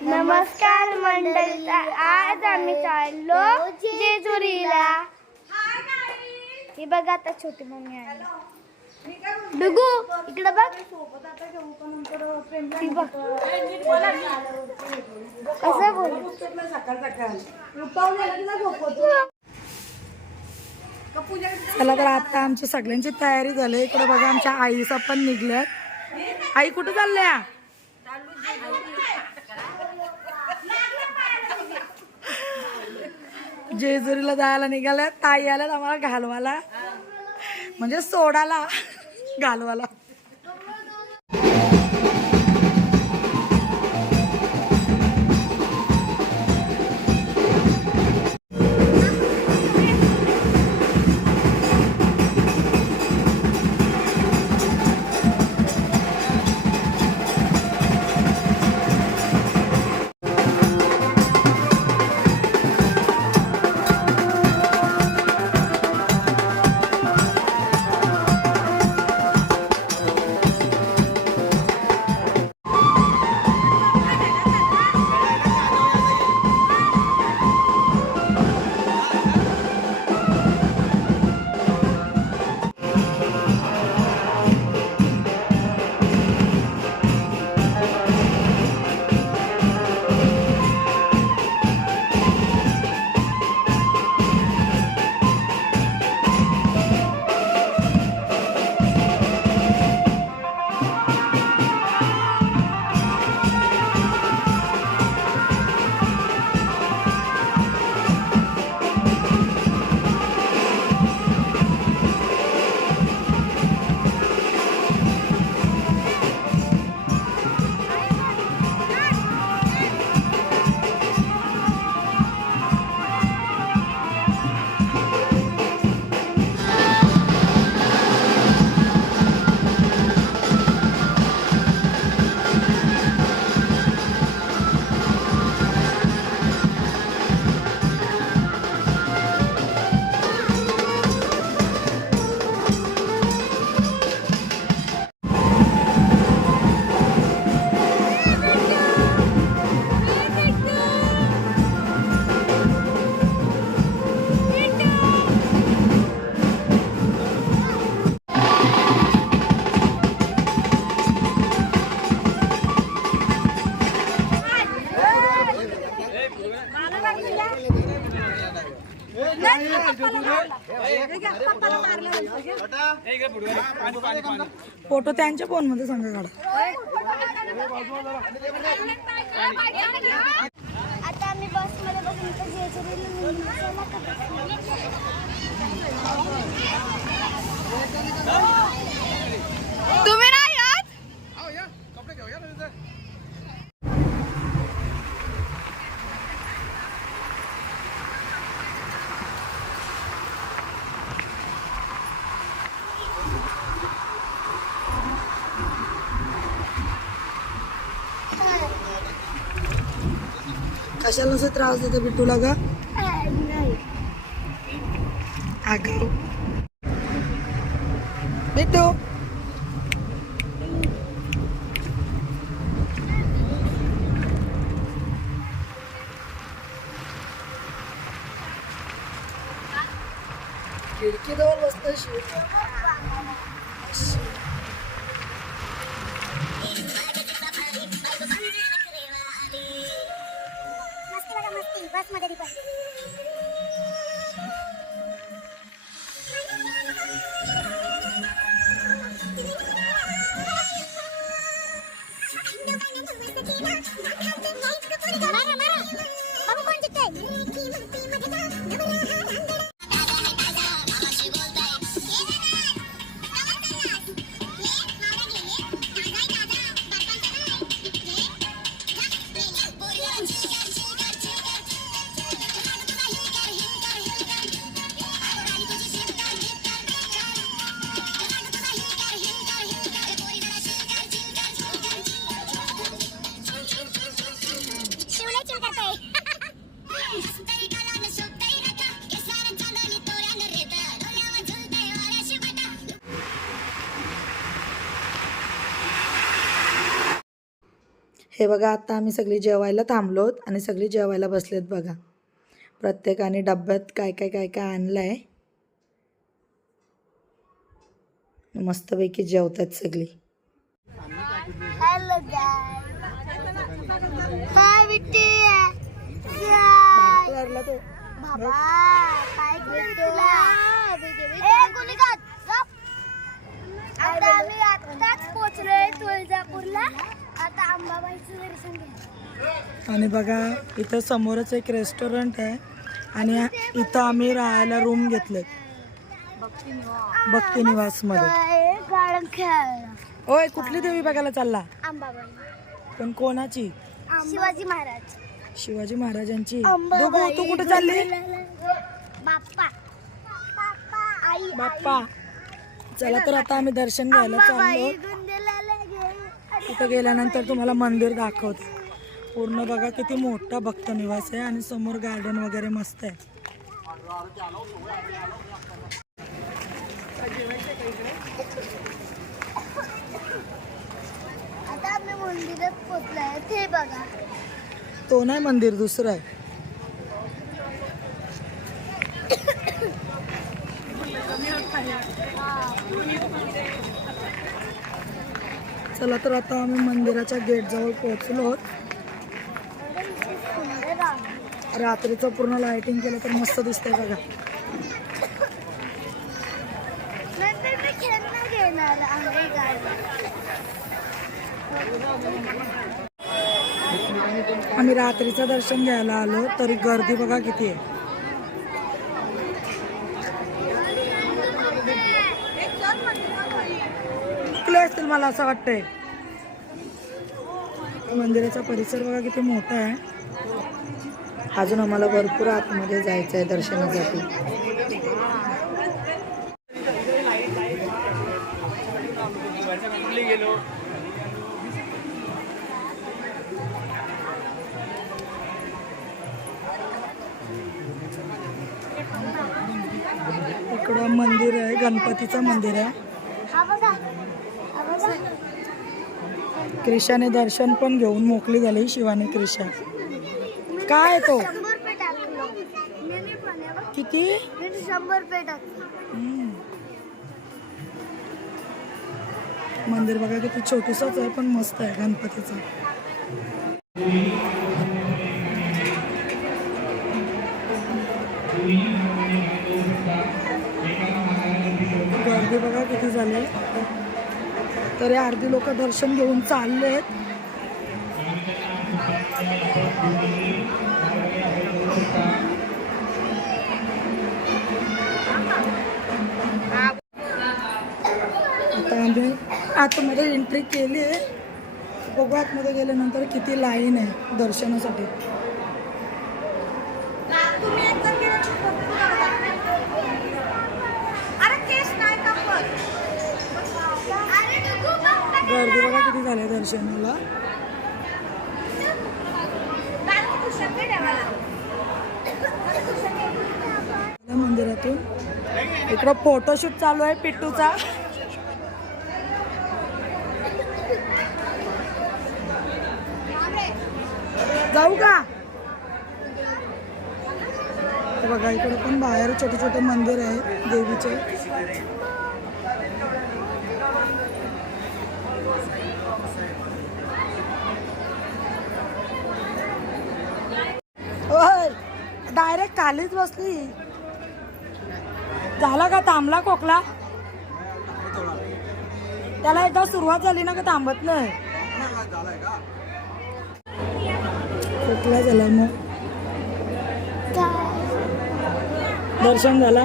नमस्कार मंडळी आज आम्ही चाललो जेजुरीला. ही बघा आता छोटी मम्मी आली. डुगू इकडे बघ. ती बघ. कसं बोल? चला तर आता आमची सगळ्यांची तयारी झाली. इकडे बघा आमच्या आईचा पण निघल्यात. आई कुठे चालल्या? जेजुरीला जायला निघाल्या ताई आल्यात आम्हाला घालवाला म्हणजे सोडाला घालवाला फोटो त्यांच्या फोनमध्ये सांगा काढा. आता आम्ही बसमध्ये बसून इथं जेजुरीला निघायला तुम्ही नाही येत कशाला नसे त्रास देते बिट्टूला का नाही आगाऊ बिट्टू. खिडकीजवळ बसतं शिव. मध्ये पण हे बघा आता आम्ही सगळी जेवायला थांबलोत आणि सगळी जेवायला बसलेत बघा. प्रत्येकाने डब्यात काय काय काय काय आणलं आहे मस्तपैकी जेवतात सगळी. तुळजापूरला. आणि बघा इथं समोरच एक रेस्टॉरंट आहे आणि इथं आम्ही राहायला रूम घेतलेत. भक्ती गार्डन खेळायला. ओय कुठली देवी बघायला चालला? पण कोणाची? शिवाजी महाराज. शिवाजी महाराजांची. दोघं तू कुठे चालली? बाप्पा. बाप्पा. आई बाप्पा चला तर आता आम्ही दर्शन घ्यायला चाललो. तिथं गेल्यानंतर तुम्हाला मंदिर दाखवते. पूर्ण बघा किती मोठा भक्त निवास आहे आणि समोर गार्डन वगैरे मस्त आहे. आता आम्ही मंदिरात ते बघा. तो नाही मंदिर दुसरं आहे. चला तर आता आम्ही मंदिराच्या गेट जवळ पोहोचलो. आहोत रात्रीचं पूर्ण लाइटिंग केलं तर मस्त दिसतंय बघा. आम्ही रात्रीचं दर्शन घ्यायला आलो तरी गर्दी बघा किती आहे. असतील मला असं वाटतंय? मंदिराचा परिसर बघा किती मोठा आहे. अजून आम्हाला भरपूर आतमध्ये जायचं आहे दर्शनासाठी. इकडं मंदिर आहे गणपतीचं मंदिर आहे हा बघा हा बघा क्रिशाने दर्शन पण घेऊन मोकळी झाली शिवानी क्रिशा. काय आहे तो? किती? शंभर रुपये मंदिर बघा किती छोटूसच आहे पण मस्त आहे गणपतीचं. गर्दी बघा किती झाली. तरी अर्धी लोक दर्शन घेऊन चालले आता आम्ही आतमध्ये एंट्री केली आहे. बघू आतमध्ये गेल्यानंतर किती लाईन आहे दर्शनासाठी. गर्दी बघा किती झाली आहे दर्शनाला मंदिरातून. इकडं फोटोशूट चालू आहे पिट्टूचा. जाऊ का? बघा इकडे पण बाहेर छोटे छोटे मंदिर आहे देवीचे. डायरेक्ट खालीच बसली. झाला का थांबला खोकला? त्याला एकदा सुरुवात झाली ना का थांबत नाही. खोकला झाला मग. दर्शन झाला?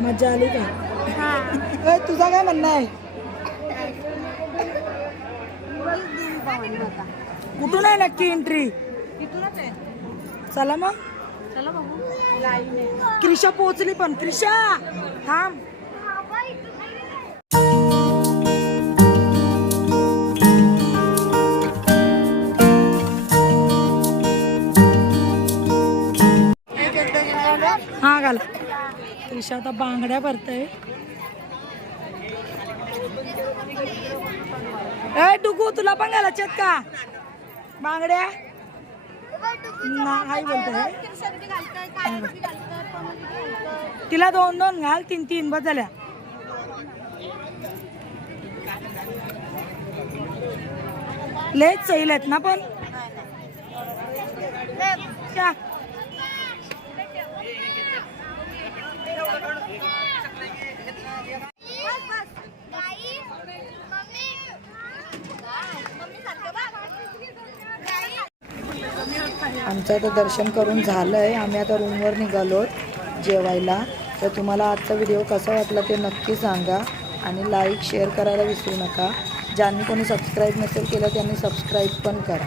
मजा आली का? तुझा काय म्हणणं आहे? कुठून आहे नक्की एंट्री चला मग. क्रिशा पोहोचली पण. क्रिशा थांब. हा घाला. क्रिशा आता बांगड्या भरते ए टुकू तुला पण घालायचे आहेत का? बांगड्या? नाही बोलतोय तिला दोन दोन घाल तीन तीन बस झाल्या. लेच सैल आहेत ना पण. आमचं आता दर्शन करून झालं आहे आम्ही आता रूमवर निघालो जेवायला. तर तुम्हाला आजचा व्हिडिओ कसा वाटला ते नक्की सांगा आणि लाईक शेअर करायला विसरू नका. ज्यांनी कोणी सबस्क्राईब नसेल केलं त्यांनी सबस्क्राईब पण करा.